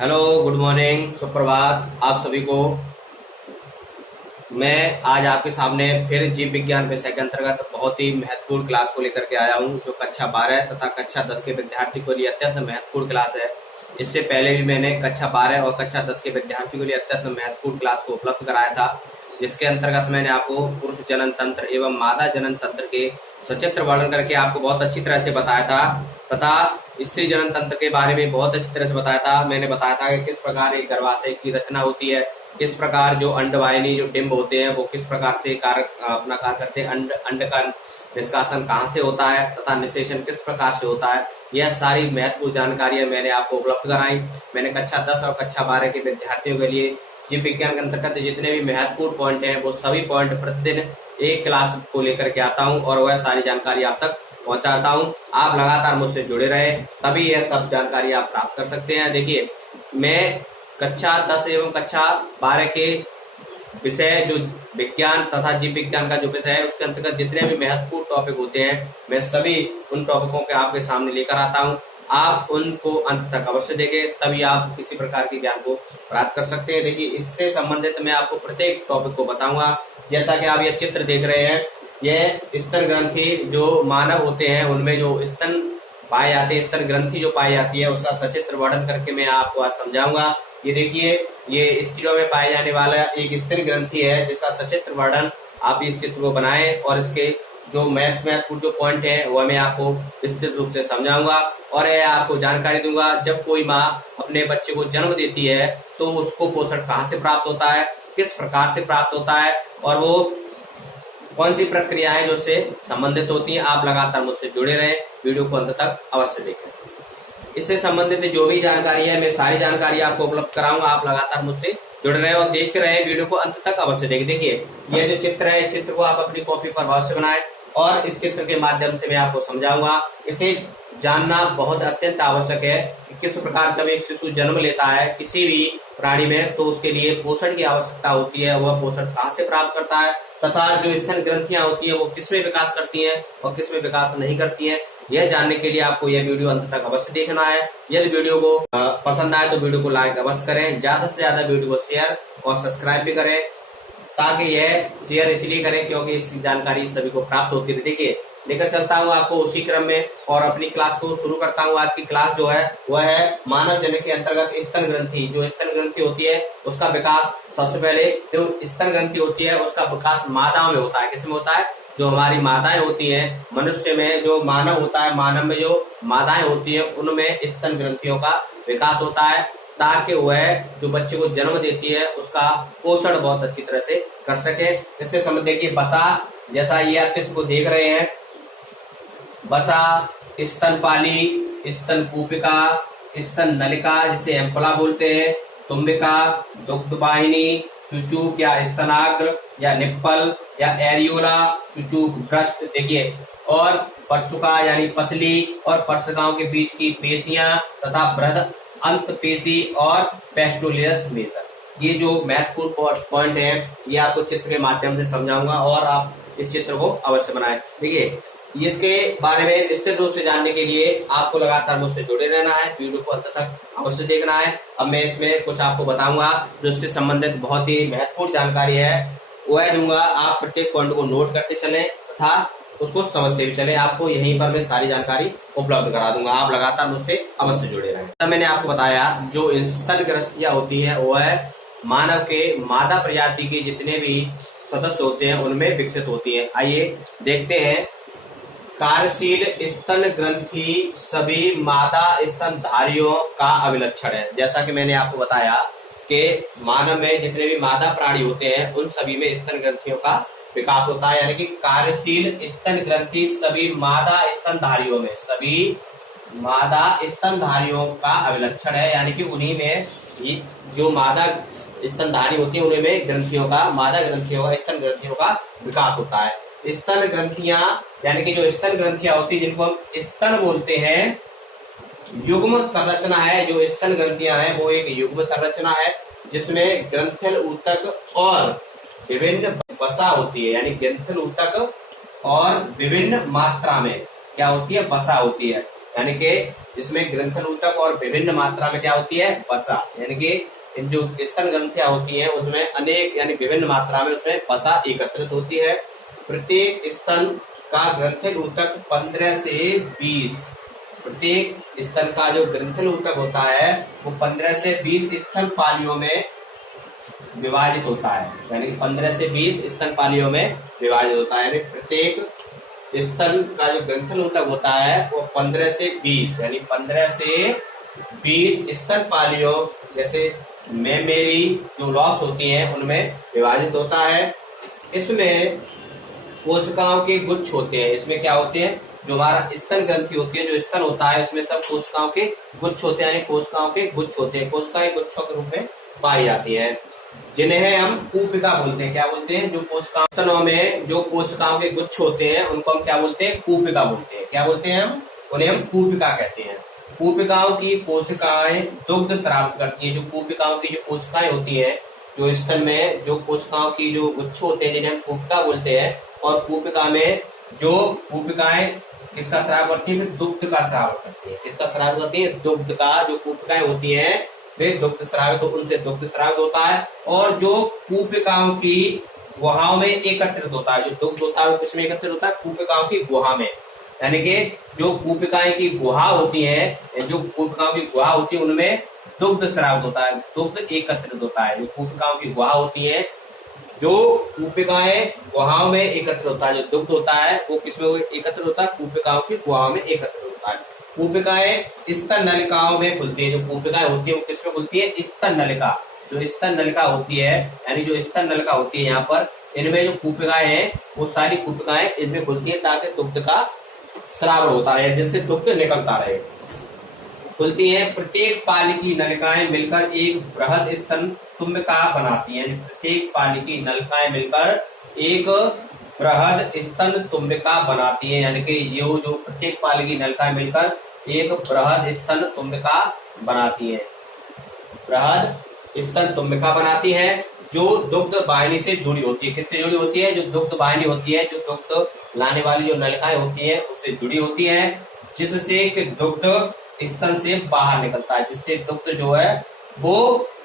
Hello, good morning, सुप्रभात आप सभी को। मैं आज आपके सामने फिर जीव विज्ञान विषय के अंतर्गत बहुत ही महत्वपूर्ण क्लास को लेकर के आया हूं, जो कक्षा 12 तथा कक्षा 10 के विद्यार्थी को लिए अत्यंत महत्वपूर्ण क्लास है। इससे पहले भी मैंने कक्षा 12 और कक्षा 10 के विद्यार्थियों के लिए अत्यंत महत्वपूर्ण क्लास को उपलब्ध कराया था, जिसके अंतर्गत मैंने आपको पुरुष जनन तंत्र एवं मादा जनन तंत्र के सचित्र वर्णन करके आपको बहुत अच्छी तरह से बताया था, तथा स्त्री जनन तंत्र के बारे में बहुत अच्छी तरह से बताया था। मैंने बताया था कि किस प्रकार एक गर्भाशय की रचना होती है, किस प्रकार जो अंडवाहिनी जो डिंब होते हैं वो किस प्रकार से अपना कार्य करते हैं, अंड का निष्कासन कहाँ से होता है तथा निषेचन किस प्रकार से होता है। यह सारी महत्वपूर्ण जानकारियां मैंने आपको उपलब्ध कराई। मैंने कक्षा 10 और कक्षा 12 के विद्यार्थियों के लिए जीव विज्ञान के अंतर्गत जितने भी महत्वपूर्ण पॉइंट हैं वो सभी पॉइंट प्रतिदिन एक क्लास को लेकर के आता हूं और वह सारी जानकारी आप तक पहुंचाता हूं। आप लगातार मुझसे जुड़े रहे, तभी यह सब जानकारी आप प्राप्त कर सकते हैं। देखिए, मैं कक्षा 10 एवं कक्षा 12 के विषय जो विज्ञान तथा जीव विज्ञान का जो विषय है उसके अंतर्गत जितने भी महत्वपूर्ण टॉपिक होते हैं मैं सभी उन टॉपिकों के आपके सामने लेकर आता हूं। आप उनको अंत तक अवश्य देखें, तभी आप किसी प्रकार के ज्ञान को प्राप्त कर सकते हैं। देखिए, इससे संबंधित मैं आपको प्रत्येक टॉपिक को बताऊंगा। जैसा कि आप ये चित्र देख रहे हैं, यह स्तन ग्रंथि जो मानव होते हैं उनमें जो स्तन पाए जाते हैं, स्तन ग्रंथि जो पाई जाती है उसका सचित्र वर्णन करके मैं आपको आज समझाऊंगा। ये देखिए, ये स्त्रियों में पाए जाने वाला एक स्तन ग्रंथि है, जिसका सचित्र वर्णन आप इस चित्र को बनाएं और इसके जो महत्वपूर्ण जो पॉइंट है वह मैं आपको विस्तृत रूप से समझाऊंगा और यह आपको जानकारी दूंगा। जब कोई माँ अपने बच्चे को जन्म देती है तो उसको पोषण कहाँ से प्राप्त होता है, किस प्रकार से प्राप्त होता है और वो कौन सी प्रक्रियाएं जो उससे संबंधित होती हैं। आप लगातार मुझसे जुड़े रहें, वीडियो को अंत तक अवश्य देखें। इससे संबंधित जो भी जानकारी है मैं सारी जानकारी आपको उपलब्ध कराऊंगा। आप लगातार मुझसे जुड़ रहे और देखते रहे, वीडियो को अंत तक अवश्य देखें। देखिए, यह जो चित्र है, इस चित्र को आप अपनी कॉपी पर अवश्य बनाएं और इस चित्र के माध्यम से मैं आपको समझाऊंगा। इसे जानना बहुत अत्यंत आवश्यक है कि किस प्रकार जब एक शिशु जन्म लेता है किसी भी प्राणी में तो उसके लिए पोषण की आवश्यकता होती है, वह पोषण कहाँ से प्राप्त करता है तथा जो स्तन ग्रंथियां होती है वो किसमें विकास करती हैं और किसमें विकास नहीं करती हैं। यह जानने के लिए आपको यह वीडियो अंत तक अवश्य देखना है। यदि वीडियो को पसंद आए तो वीडियो को लाइक अवश्य करें, ज्यादा से ज्यादा वीडियो को शेयर और सब्सक्राइब भी करें, ताकि यह शेयर इसलिए करें क्योंकि इसकी जानकारी सभी को प्राप्त होती है। देखिए, लेकर चलता हूँ आपको उसी क्रम में और अपनी क्लास को शुरू करता हूँ। आज की क्लास जो है वह है मानव जनन के अंतर्गत स्तन ग्रंथि। जो स्तन ग्रंथि होती है उसका विकास सबसे पहले जो स्तन ग्रंथि होती है उसका विकास मादाओं में होता है। किसमें होता है? जो हमारी मादाएं होती हैं, मनुष्य में जो मानव होता है, मानव में जो मादाएं होती है उनमें स्तन ग्रंथियों का विकास होता है, ताकि वह जो बच्चे को जन्म देती है उसका पोषण बहुत अच्छी तरह से कर सके। इससे समझ देखिए, बसा, जैसा ये आप चित्र को देख रहे हैं, बसा, स्तनपाली, स्तन कूपिका, स्तन नलिका जिसे एम्पुला बोलते हैं, तुम्बिका, दुग्धवाहिनी, चुचूक या स्तनाग्र या निप्पल या एरियोला, चुचूक ब्रस्ट। देखिए, और परसुका यानी पसली और परसुकाओं के बीच की पेशियां तथा बृहद अंत पेशी और पेस्टोलियस मेसर। ये जो महत्वपूर्ण पॉइंट है ये आपको चित्र के माध्यम से समझाऊंगा और आप इस चित्र को अवश्य बनाएं। देखिए, इसके बारे में विस्तृत रूप से जानने के लिए आपको लगातार मुझसे जुड़े रहना है, वीडियो को अंत तक अवश्य देखना है। अब मैं इसमें कुछ आपको बताऊंगा जो इससे संबंधित बहुत ही महत्वपूर्ण जानकारी है, वह दूंगा। आप प्रत्येक पॉइंट को नोट करते चलें तथा उसको समझते भी चलें। आपको यहीं पर मैं सारी जानकारी उपलब्ध करा दूंगा। आप लगातार मुझसे अवश्य जुड़े रहें। तब मैंने आपको बताया जो स्तन ग्रंथियां होती है वह मानव के मादा प्रजाति के जितने भी सदस्य होते हैं उनमें विकसित होती है। आइए देखते हैं। कार्यशील स्तन ग्रंथि सभी मादा स्तनधारियों का अभिलक्षण है। जैसा कि मैंने आपको बताया कि मानव में जितने भी मादा प्राणी होते हैं उन सभी में स्तन ग्रंथियों का विकास होता है, यानी कि कार्यशील स्तन ग्रंथि सभी मादा स्तनधारियों में, सभी मादा स्तनधारियों का अभिलक्षण है, यानी कि उन्हीं में जो मादा स्तनधारी होती है उन्हीं में ग्रंथियों का, मादा ग्रंथियों का, स्तन ग्रंथियों का विकास होता है। स्तन ग्रंथियां यानी कि जो स्तन ग्रंथियां होती है जिनको हम स्तन बोलते हैं, युग्म संरचना है। जो स्तन ग्रंथियां हैं वो एक युग्म संरचना है जिसमें ग्रंथिल ऊतक और विभिन्न वसा होती है, यानी ग्रंथिल ऊतक और विभिन्न मात्रा में क्या होती है? वसा होती है। यानी कि इसमें ग्रंथल ऊतक और विभिन्न मात्रा में क्या होती है, वसा, यानी कि इन जो स्तन ग्रंथियां होती हैं उसमें अनेक यानी विभिन्न मात्रा में उसमें वसा एकत्रित होती है। प्रत्येक स्तन का ग्रंथिल ऊतक 15 से 20, प्रत्येक स्तन का जो ग्रंथिल ऊतक होता है वो 15 से 20 स्तन पालियों में विभाजित होता है, यानी 15 से 20 स्तन पालियों में विभाजित होता है। यानी प्रत्येक स्तन का जो ग्रंथिल ऊतक होता है वो 15 से 20 यानी 15 से 20 स्तन पालियों जैसे मेरी जो लॉस होती हैं उनमें विभाजित होता है। इसमें कोशिकाओं के गुच्छ होते हैं। इसमें क्या होते हैं, जो हमारा स्तन ग्रंथि होती है, जो स्तन होता है, इसमें सब कोशिकाओं के गुच्छ होते हैं, यानी कोशिकाओं के गुच्छ होते हैं। कोशिकाएं गुच्छों के रूप में पाई जाती है, जिन्हें हम कूपिका बोलते हैं। क्या बोलते हैं, जो कोशिकाओं स्तनों में जो कोशिकाओं के गुच्छ होते हैं उनको हम क्या बोलते हैं, कूपिका बोलते हैं। क्या बोलते हैं हम, उन्हें हम कूपिका कहते हैं। कूपिकाओं की कोशिकाएं दुग्ध स्राव करती हैं। जो कूपिकाओं की जो कोशिकाएं होती हैं, जो स्तन में जो कोशिकाओं की जो गुच्छ होते हैं जिन्हें हम कूपिका बोलते हैं, और कूपिका में जो कूपिकाएं किसका स्राव करती है, दुग्ध का स्राव करती है। किसका स्राव करती है, दुग्ध का। जो कूपिकाएं होती हैं वे दुग्ध स्राव, तो उनसे दुग्ध स्राव होता है। और जो कूपिकाओं की गुहाओं में एकत्रित होता है, जो दुग्ध होता है वो किसमें एकत्रित होता है, कूपिकाओं की गुहा में। यानी कि जो कूपिकाएं की गुहा होती है, जो कूपिकाओं की गुहा होती है उनमें दुग्ध स्राव होता है, दुग्ध एकत्रित होता है। जो कूपिकाओं की गुहा होती है, जो कूपिकाएं गुहाओं में एकत्रित होता है, जो दुग्ध होता है वो किसमें एकत्रित होता है, कूपिकाओं की गुहाओं में एकत्रित होता है। कूपिकाएं स्तन नलिकाओं में खुलती है। जो कूपिकाएं होती है वो किसमें खुलती है, स्तन नलिका। जो स्तन नलिका होती है, यानी जो स्तन नलिका होती है यहाँ पर, इनमें जो कूपिकाएं हैं वो सारी कूपिकाएं इनमें खुलती है ताकि दुग्ध का स्राव होता है, जिनसे दुग्ध निकलता रहे। खुलती है। प्रत्येक पाली की नलिकाएं मिलकर एक बृहद स्तन तुम्बिका बनाती हैं। प्रत्येक पाली की नलिकाएं मिलकर एक बृहद स्तन तुम्बिका बनाती हैं, यानी कि ये जो प्रत्येक पाली की नलिकाएं मिलकर एक बृहद स्तन तुम्बिका बनाती हैं। बृहद स्तन तुम्बिका बनाती है जो दुग्ध वाहिनी से जुड़ी होती है। किससे जुड़ी होती है, जो दुग्ध वाहिनी होती है, जो दुग्ध लाने वाली जो नलिकाएं होती हैं उससे जुड़ी होती है, जिससे कि दुग्ध स्तन से बाहर निकलता है। जिससे दुग्ध जो है वो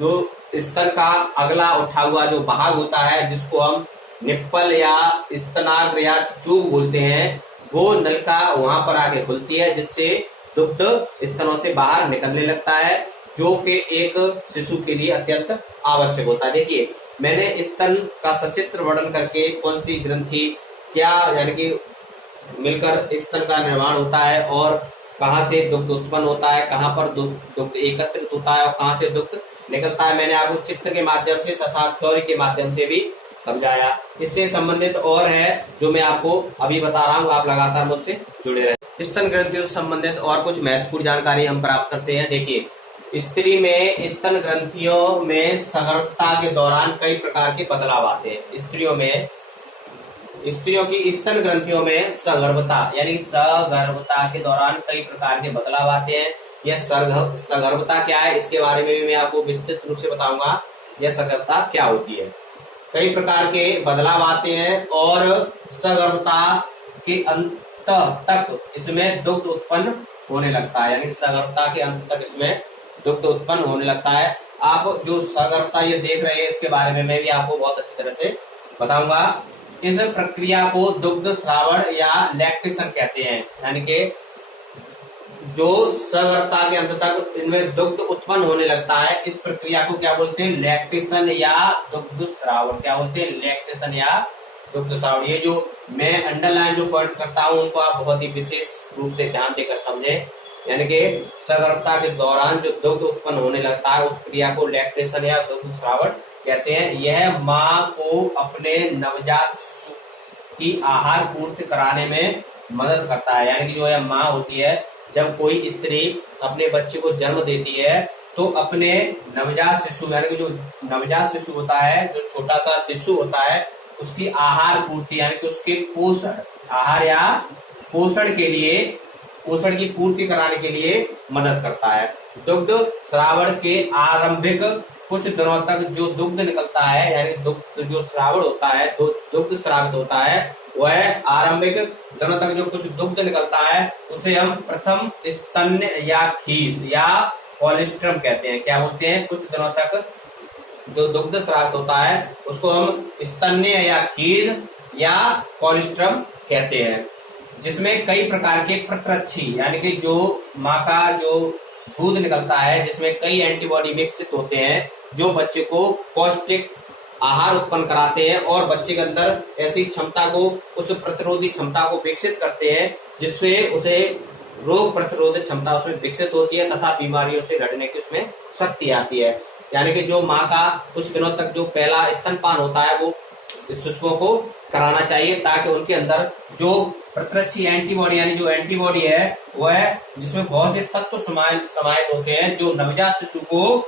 जो स्तन का अगला उठा हुआ जो भाग होता है, जिसको हम निप्पल या स्तनाग्र या चूग बोलते हैं, वो नलिका वहां पर आके खुलती है, जिससे दुग्ध स्तनों से बाहर निकलने लगता है, जो कि एक शिशु के लिए अत्यंत आवश्यक होता है। देखिए, मैंने स्तन का सचित्र वर्णन करके कौन सी ग्रंथि क्या यानी कि मिलकर स्तन का निर्माण होता है और कहाँ से दुग्ध उत्पन्न होता है, कहाँ पर दुग्ध एकत्रित होता है और कहाँ से दुग्ध निकलता है, मैंने आपको चित्र के माध्यम से तथा थ्योरी के माध्यम से भी समझाया। इससे संबंधित और है जो मैं आपको अभी बता रहा हूँ, आप लगातार मुझसे जुड़े रहे। स्तन ग्रंथियों से संबंधित और कुछ महत्वपूर्ण जानकारी हम प्राप्त करते हैं। देखिए, स्त्री में स्तन ग्रंथियों में सगर्भता के दौरान कई प्रकार के बदलाव आते हैं। स्त्रियों की स्तन ग्रंथियों में सगर्भता यानी सगर्भता के दौरान कई प्रकार के बदलाव आते हैं। यह सगर्भता क्या है, इसके बारे में भी मैं आपको विस्तृत रूप से बताऊंगा। यह सगर्भता क्या होती है। कई प्रकार के बदलाव आते हैं और सगर्भता के अंत तक इसमें दुग्ध उत्पन्न होने लगता है, यानी सगर्भता के अंत तक इसमें दुग्ध उत्पन्न होने लगता है। आप जो सगर्भता ये देख रहे हैं इसके बारे में मैं भी आपको बहुत अच्छी तरह से बताऊंगा। इस प्रक्रिया को दुग्ध श्रावण या लैक्टेशन कहते हैं, यानी कि जो सगर्भता के अंत तक इनमें दुग्ध उत्पन्न होने लगता है, इस प्रक्रिया को क्या बोलते हैं, लैक्टेशन या दुग्ध श्रावण। क्या बोलते हैं, लैक्टेशन या दुग्ध श्रावण। ये जो मैं अंडरलाइन जो पॉइंट करता हूँ उनको आप बहुत ही विशेष रूप से ध्यान देकर समझें। यानी कि सगर्भता के दौरान जो दुग्ध उत्पन्न होने लगता है उस क्रिया को लैक्टेशन या दुग्ध श्रावण कहते हैं। यह माँ को अपने नवजात शिशु की आहार पूर्ति कराने में मदद करता है। यानी कि जो यह माँ होती है, जब कोई स्त्री अपने बच्चे को जन्म देती है तो अपने नवजात शिशु यानी कि जो नवजात शिशु होता है, जो छोटा सा शिशु होता है, उसकी आहार पूर्ति यानी कि उसके पोषण आहार या पोषण के लिए पोषण की पूर्ति कराने के लिए मदद करता है। दुग्ध श्रावण के आरंभिक कुछ दिनों तक जो दुग्ध निकलता है, यानी दुग्ध जो श्रावण होता है, दुग्ध श्रावित होता है, वह आरंभिक दिनों तक जो कुछ दुग्ध निकलता है उसे हम प्रथम स्तन्य या खीस या कोलेस्ट्रम कहते हैं। क्या बोलते हैं? कुछ दिनों तक जो दुग्ध स्रावित होता है उसको हम स्तन्य या खीस या कोलेस्ट्रम कहते हैं, जिसमें कई प्रकार के प्रतिरक्षी यानी कि जो माँ का जो दूध निकलता है जिसमें कई एंटीबॉडी विकसित होते हैं जो बच्चे को पौष्टिक आहार उत्पन्न कराते हैं और बच्चे के अंदर ऐसी क्षमता को, उस प्रतिरोधी क्षमता को विकसित करते हैं जिससे उसे रोग प्रतिरोधक क्षमता उसमें विकसित होती है तथा बीमारियों से लड़ने की उसमें शक्ति आती है। यानी कि जो माँ का कुछ दिनों तक जो पहला स्तनपान होता है वो शिशुओं को कराना चाहिए ताकि उनके अंदर जो प्रतिरक्षी एंटीबॉडी यानी जो एंटीबॉडी है वह जिसमें बहुत से तत्व समाहित होते हैं जो नवजात शिशु को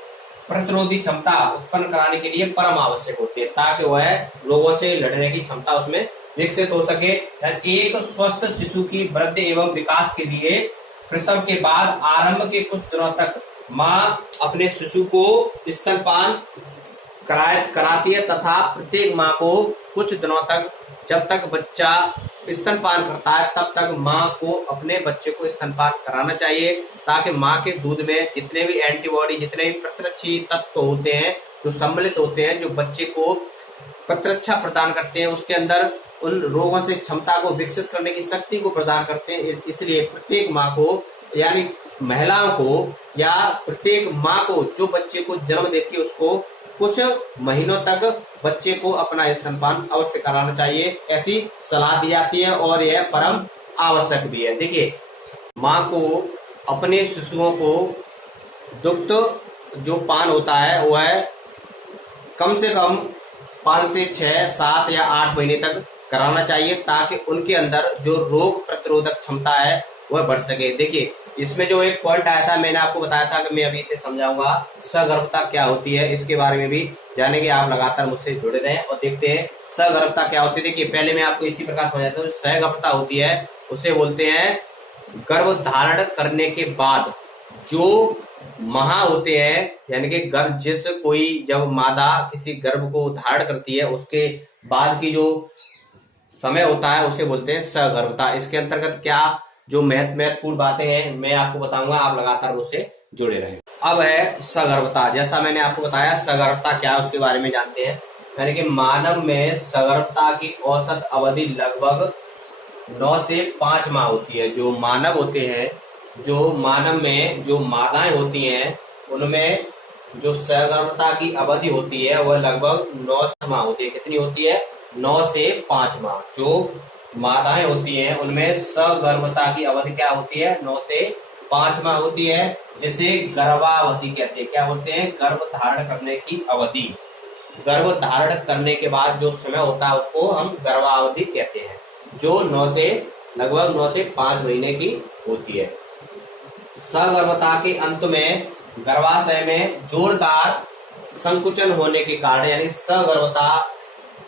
प्रतिरोधी क्षमता उत्पन्न कराने के लिए परम आवश्यक होती है ताकि वह रोगों से लड़ने की क्षमता उसमें विकसित हो सके। एक स्वस्थ शिशु की वृद्धि एवं विकास के लिए प्रसव के बाद आरंभ के कुछ दिनों तक माँ अपने शिशु को स्तनपान कराती है तथा प्रत्येक माँ को कुछ दिनों तक, जब तक बच्चा स्तनपान करता है तब तक माँ को अपने बच्चे को स्तनपान कराना चाहिए ताकि माँ के दूध में जितने भी एंटीबॉडी, जितने भी प्रतिरक्षी तत्व होते हैं जो सम्मिलित होते हैं, जो बच्चे को प्रतिरक्षा प्रदान करते हैं, उसके अंदर उन रोगों से क्षमता को विकसित करने की शक्ति को प्रदान करते हैं। इसलिए प्रत्येक माँ को यानी महिलाओं को या प्रत्येक माँ को जो बच्चे को जन्म देती है उसको कुछ महीनों तक बच्चे को अपना स्तनपान अवश्य कराना चाहिए, ऐसी सलाह दी जाती है और यह परम आवश्यक भी है। देखिए, माँ को अपने शिशुओं को दुग्ध जो पान होता है वह कम से कम 5 से 6, 7 या 8 महीने तक कराना चाहिए ताकि उनके अंदर जो रोग प्रतिरोधक क्षमता है वह बढ़ सके। देखिए, इसमें जो एक पॉइंट आया था मैंने आपको बताया था कि मैं अभी इसे समझाऊंगा, सगर्भता क्या होती है, इसके बारे में भी जानेंगे। आप लगातार मुझसे जुड़े रहें और देखते हैं सगर्भता क्या होती है। देखिए, पहले मैं आपको इसी प्रकार समझाता हूँ। सगर्भता होती है उसे बोलते हैं गर्भ धारण करने के बाद जो माह होते हैं, यानी कि गर्भ जब मादा किसी गर्भ को धारण करती है उसके बाद की जो समय होता है उसे बोलते हैं सगर्भता। इसके अंतर्गत क्या जो महत्वपूर्ण बातें हैं मैं आपको बताऊंगा, आप लगातार मुझसे जुड़े रहें। अब है सगर्भता। जैसा मैंने आपको बताया सगर्भता क्या है उसके बारे में जानते हैं। यानी कि मानव में सगर्भता की औसत अवधि लगभग 9 से 5 माह होती है। जो मानव होते हैं, जो मानव में जो मादाएं होती हैं उनमें जो सगर्भता की अवधि होती है वह लगभग 9 माह होती है। कितनी होती है? 9 से 5 माह। जो मादाएं होती हैं उनमें सगर्भता की अवधि क्या होती है? 9 से 5 माह होती है, जिसे गर्भावधि कहते हैं। क्या बोलते हैं? गर्भ धारण करने की अवधि। गर्भ धारण करने के बाद जो समय होता है उसको हम गर्भावधि कहते हैं, जो लगभग 9 से 5 महीने की होती है। सगर्भता के अंत में गर्भाशय में जोरदार संकुचन होने के कारण, यानी सगर्भता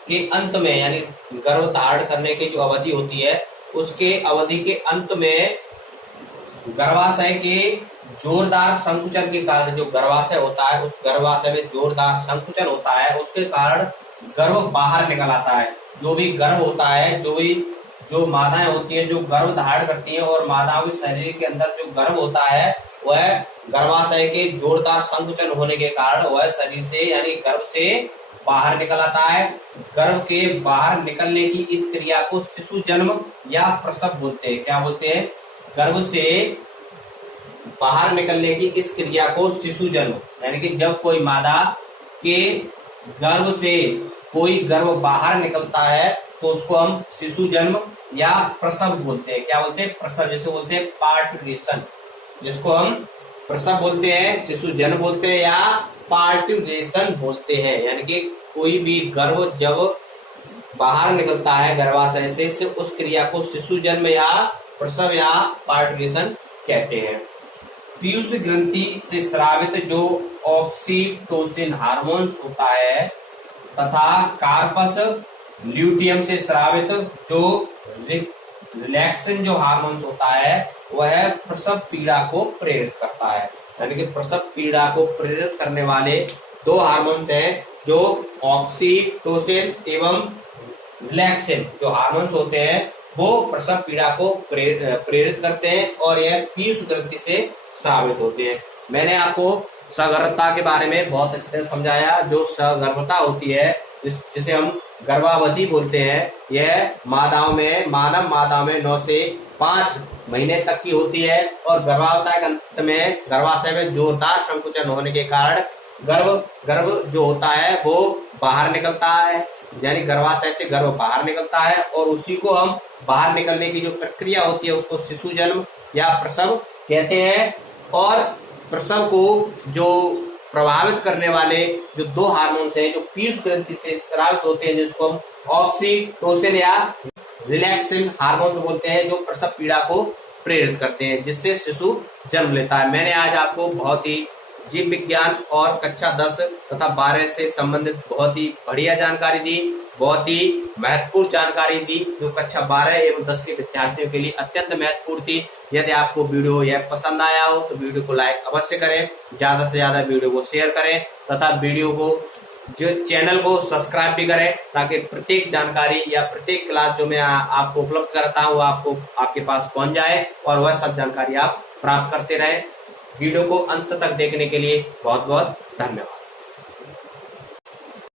के अंत में, यानी गर्भ धारण करने की जो अवधि होती है उसके अवधि के अंत में गर्भाशय के जोरदार संकुचन के कारण, जो गर्भाशय होता है उस गर्भाशय में जोरदार संकुचन होता है, उसके कारण गर्भ बाहर निकल आता है। जो भी गर्भ होता है, जो मादाएं होती हैं जो गर्भ धारण करती हैं और मादाओं के शरीर के अंदर जो गर्भ होता है वह गर्भाशय के जोरदार संकुचन होने के कारण वह शरीर से यानी गर्भ से बाहर निकल आता है। गर्भ के बाहर निकलने की इस क्रिया को शिशु जन्म या प्रसव बोलते हैं। क्या बोलते हैं? गर्भ से बाहर निकलने की इस क्रिया को शिशु जन्म, यानी कि जब कोई मादा के गर्भ से कोई गर्भ बाहर निकलता है तो उसको हम शिशु जन्म या प्रसव बोलते हैं। क्या बोलते हैं? प्रसव। जैसे बोलते हैं पार्टुरेशन, जिसको हम प्रसव बोलते हैं, शिशु जन्म बोलते हैं या पार्टुरेशन बोलते हैं। यानी कि कोई भी गर्भ जब बाहर निकलता है गर्भाशय से उस क्रिया को शिशु जन्म या प्रसव या पार्टुरेशन कहते हैं। पीयूष ग्रंथि से स्रावित जो ऑक्सीटोसिन हार्मोन्स होता है तथा कार्पस ल्यूटियम से स्रावित जो रिलैक्सिन जो हार्मोन्स होता है वह प्रसव पीड़ा को प्रेरित करता है। यानी कि प्रसव पीड़ा को प्रेरित करने वाले दो हार्मोन्स हैं जो ऑक्सीटोसिन एवं रिलैक्सिन जो हार्मोन्स होते हैं वो प्रसव पीड़ा को प्रेरित करते हैं और यह पीयूष ग्रंथि से स्रावित होते हैं। मैंने आपको सगर्भता के बारे में बहुत अच्छे से समझाया। जो सगर्भता होती है जिसे हम गर्भावधि बोलते हैं, यह मानव मादाओं में 9 से 5 महीने तक की होती है और गर्भावस्था के अंत में गर्भाशय में जोरदार संकुचन होने के कारण गर्भ जो होता है वो बाहर निकलता है, यानी गर्भाशय से गर्भ बाहर निकलता है और उसी को हम बाहर निकलने की जो प्रक्रिया होती है उसको शिशु जन्म या प्रसव कहते हैं। और प्रसव को जो प्रभावित करने वाले जो दो हार्मोन्स हैं जो पीयूष ग्रंथि से स्रावित होते हैं, जिसको हम ऑक्सीटोसिन या रिलैक्सिन हार्मोन्स बोलते हैं, जो प्रसव पीड़ा को प्रेरित करते हैं जिससे शिशु जन्म लेता है। मैंने आज आपको बहुत ही जीव विज्ञान और कक्षा 10 तथा 12 से संबंधित बहुत ही बढ़िया जानकारी दी, बहुत ही महत्वपूर्ण जानकारी दी जो कक्षा 12 एवं 10 के विद्यार्थियों के लिए अत्यंत महत्वपूर्ण थी। यदि आपको वीडियो यह पसंद आया हो तो वीडियो को लाइक अवश्य करें, ज्यादा से ज्यादा वीडियो को शेयर करें तथा वीडियो को जो चैनल को सब्सक्राइब भी करें ताकि प्रत्येक जानकारी या प्रत्येक क्लास जो मैं आपको उपलब्ध कराता हूँ आपको आपके पास पहुंच जाए और वह सब जानकारी आप प्राप्त करते रहें। वीडियो को अंत तक देखने के लिए बहुत बहुत धन्यवाद।